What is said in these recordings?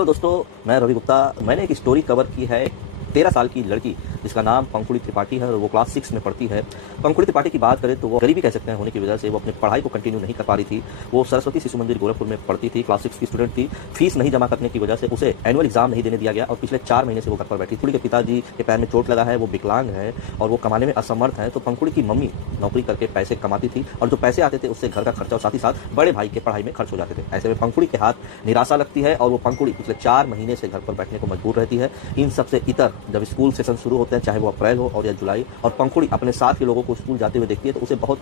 Hello दोस्तों, मैं रवि गुप्ता। मैंने एक स्टोरी कवर की है 13 साल की लड़की जिसका नाम पंकुड़ी त्रिपाठी है और वो क्लास 6 में पढ़ती है। पंकुड़ी त्रिपाठी की बात करें तो वो गरीबी कह सकते हैं होने की वजह से वो अपनी पढ़ाई को कंटिन्यू नहीं कर पा रही थी। वो सरस्वती शिशु मंदिर गोरखपुर में पढ़ती थी, क्लास 6 की स्टूडेंट थी। फीस नहीं जमा करने की वजह से उसे एनुअल एग्जाम नहीं देने दिया गया और पिछले 4 महीने से वो घर पर बैठी। पंकुड़ी के पिताजी के पैर में चोट लगा है, वो विकलांग है और वो कमाने में असमर्थ है। तो पंकुड़ी की मम्मी नौकरी करके पैसे कमाती थी और जो पैसे आते थे उससे घर का खर्चा और साथ ही साथ बड़े भाई के पढ़ाई में खर्च हो जाते थे। ऐसे में पंकुड़ी के हाथ निराशा लगती है और वो पंकुड़ी पिछले 4 महीने से घर पर बैठने को मजबूर रहती है। इन सबसे इतर जब स्कूल सेशन शुरू होते हैं, चाहे वो अप्रैल हो और या जुलाई, और पंकुड़ी अपने साथ के लोगों को स्कूल जाते हुए देखती है तो उसे बहुत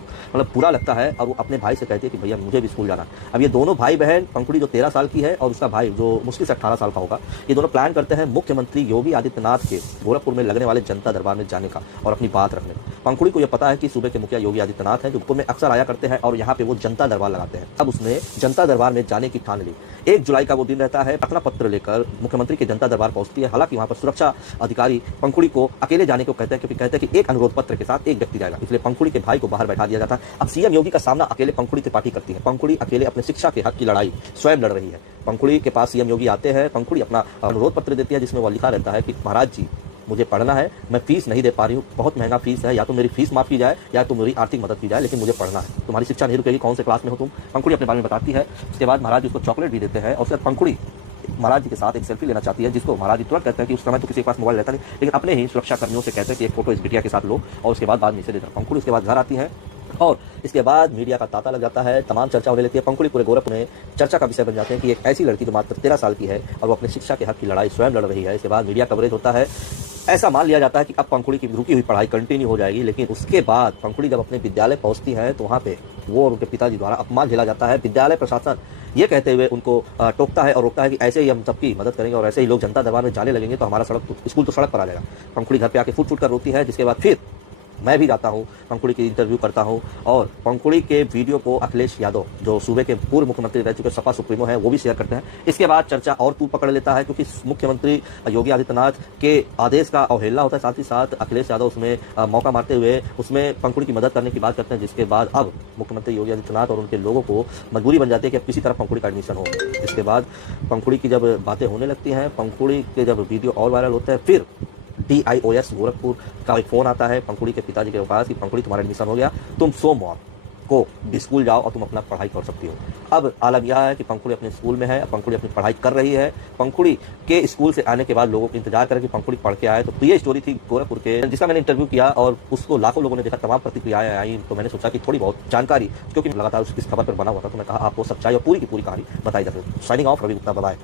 बुरा लगता है और वो अपने भाई से कहती है कि भैया मुझे भी स्कूल जाना। अब ये दोनों भाई बहन, पंकुड़ी जो 13 साल की है और उसका भाई जो मुश्किल से 18 साल का होगा, ये दोनों प्लान करते हैं मुख्यमंत्री योगी आदित्यनाथ के गोरखपुर में लगने वाले जनता दरबार में जाने का और अपनी बात रखने का। पंकुड़ी को यह पता है कि सूबे के मुखिया योगी आदित्यनाथ हैं जो गोरखपुर में अक्सर आया करते हैं और यहाँ पे वो जनता दरबार लगाते हैं। अब उसने जनता दरबार में जाने की ठान ली। 1 जुलाई का वो दिन रहता है। अपना पत्र लेकर मुख्यमंत्री के जनता दरबार पहुंचती है। हालांकि वहां पर सुरक्षा अधिकारी पंकुड़ी को अकेले जाने को कहते हैं क्योंकि कहते हैं कि एक अनुरोध पत्र के साथ एक व्यक्ति जाएगा, इसलिए पंकुड़ी के भाई को बाहर बैठा दिया जाता है। अब सीएम योगी का सामना अकेले पंकुड़ी त्रिपाठी करती है। पंकुड़ी अकेले अपने शिक्षा के हक की लड़ाई स्वयं लड़ रही है। पंकुड़ी के पास सीएम योगी आते हैं। पंकुड़ी अपना अनुरोध पत्र देती है जिसमें वह लिखा रहता है कि महाराज जी, मुझे पढ़ना है, मैं फीस नहीं दे पा रही हूँ, बहुत महंगा फीस है, या तो मेरी फीस माफ की जाए या तो मेरी आर्थिक मदद की जाए, लेकिन मुझे पढ़ना है। तुम्हारी शिक्षा नहीं रुकेगी, कौन से क्लास में हो तुम? पंकुड़ी अपने बारे में बताती है। उसके बाद महाराज उसको चॉकलेट भी देते हैं और फिर पंकुड़ी महाराज जी के साथ एक सेल्फी लेना चाहती है, जिसको महाराज जी तुरंत कहते हैं कि उस समय तो किसी के पास मोबाइल रहता नहीं, लेकिन अपने ही सुरक्षा कर्मियों से कहते हैं कि एक फोटो इस बिटिया के साथ लो और उसके बाद नीचे दे दो। पंकुड़ी उसके बाद घर आती है और इसके बाद मीडिया का तांता लग जाता है, तमाम चर्चा होने लगती है। पंकुड़ी पूरे गोरखपुर में चर्चा का विषय बन जाते हैं कि एक ऐसी लड़की जो मात्र 13 साल की है और वो अपनी शिक्षा के हक की लड़ाई स्वयं लड़ रही है। इसके बाद मीडिया कवरेज होता है। ऐसा मान लिया जाता है कि अब पंकुड़ी की रुकी हुई पढ़ाई कंटिन्यू हो जाएगी, लेकिन उसके बाद पंकुड़ी जब अपने विद्यालय पहुंचती है तो वहां पे वो और उनके पिताजी द्वारा अपमान झेला जाता है। विद्यालय प्रशासन ये कहते हुए उनको टोकता है और रोकता है कि ऐसे ही हम सबकी मदद करेंगे और ऐसे ही लोग जनता दरबार में जाने लगेंगे तो हमारा स्कूल तो सड़क पर आ जाएगा। पंकुड़ी घर पे आके फूट कर रोती है। जिसके बाद फिर मैं भी जाता हूँ, पंकुड़ी की इंटरव्यू करता हूँ और पंकुड़ी के वीडियो को अखिलेश यादव जो सूबे के पूर्व मुख्यमंत्री रह चुके सपा सुप्रीमो हैं वो भी शेयर करते हैं। इसके बाद चर्चा और तूल पकड़ लेता है क्योंकि मुख्यमंत्री योगी आदित्यनाथ के आदेश का अवहेलना होता है। साथ ही साथ अखिलेश यादव उसमें मौका मारते हुए उसमें पंकुड़ी की मदद करने की बात करते हैं। जिसके बाद अब मुख्यमंत्री योगी आदित्यनाथ और उनके लोगों को मजबूरी बन जाती है कि अब किसी तरह पंकुड़ी का एडमिशन हो। इसके बाद पंकुड़ी की जब बातें होने लगती हैं, पंकुड़ी के जब वीडियो और वायरल होते हैं, फिर DIOS गोरखपुर का एक फोन आता है पंकुड़ी के पिताजी के पास कि पंकुड़ी तुम्हारा एडमिशन हो गया, तुम सोमवार को स्कूल जाओ और तुम अपना पढ़ाई कर सकती हो। अब आलम यह है कि पंकुड़ी अपने स्कूल में है, पंकुड़ी अपनी पढ़ाई कर रही है। पंकुड़ी के स्कूल से आने के बाद लोगों को इंतजार करें कि पंकुड़ी पढ़ के आए। तो ये स्टोरी थी गोरखपुर के, जिसका मैंने इंटरव्यू किया और उसको लाखों लोगों ने देखा, तमाम प्रतिक्रियाएं आई। तो मैंने सोचा कि थोड़ी बहुत जानकारी, क्योंकि लगातार इस खबर पर बना हुआ था, तो मैं कहा आपको सच्चाई और पूरी की पूरी कहानी बताई जाती है। Signing off, Ravi Gupta, bye.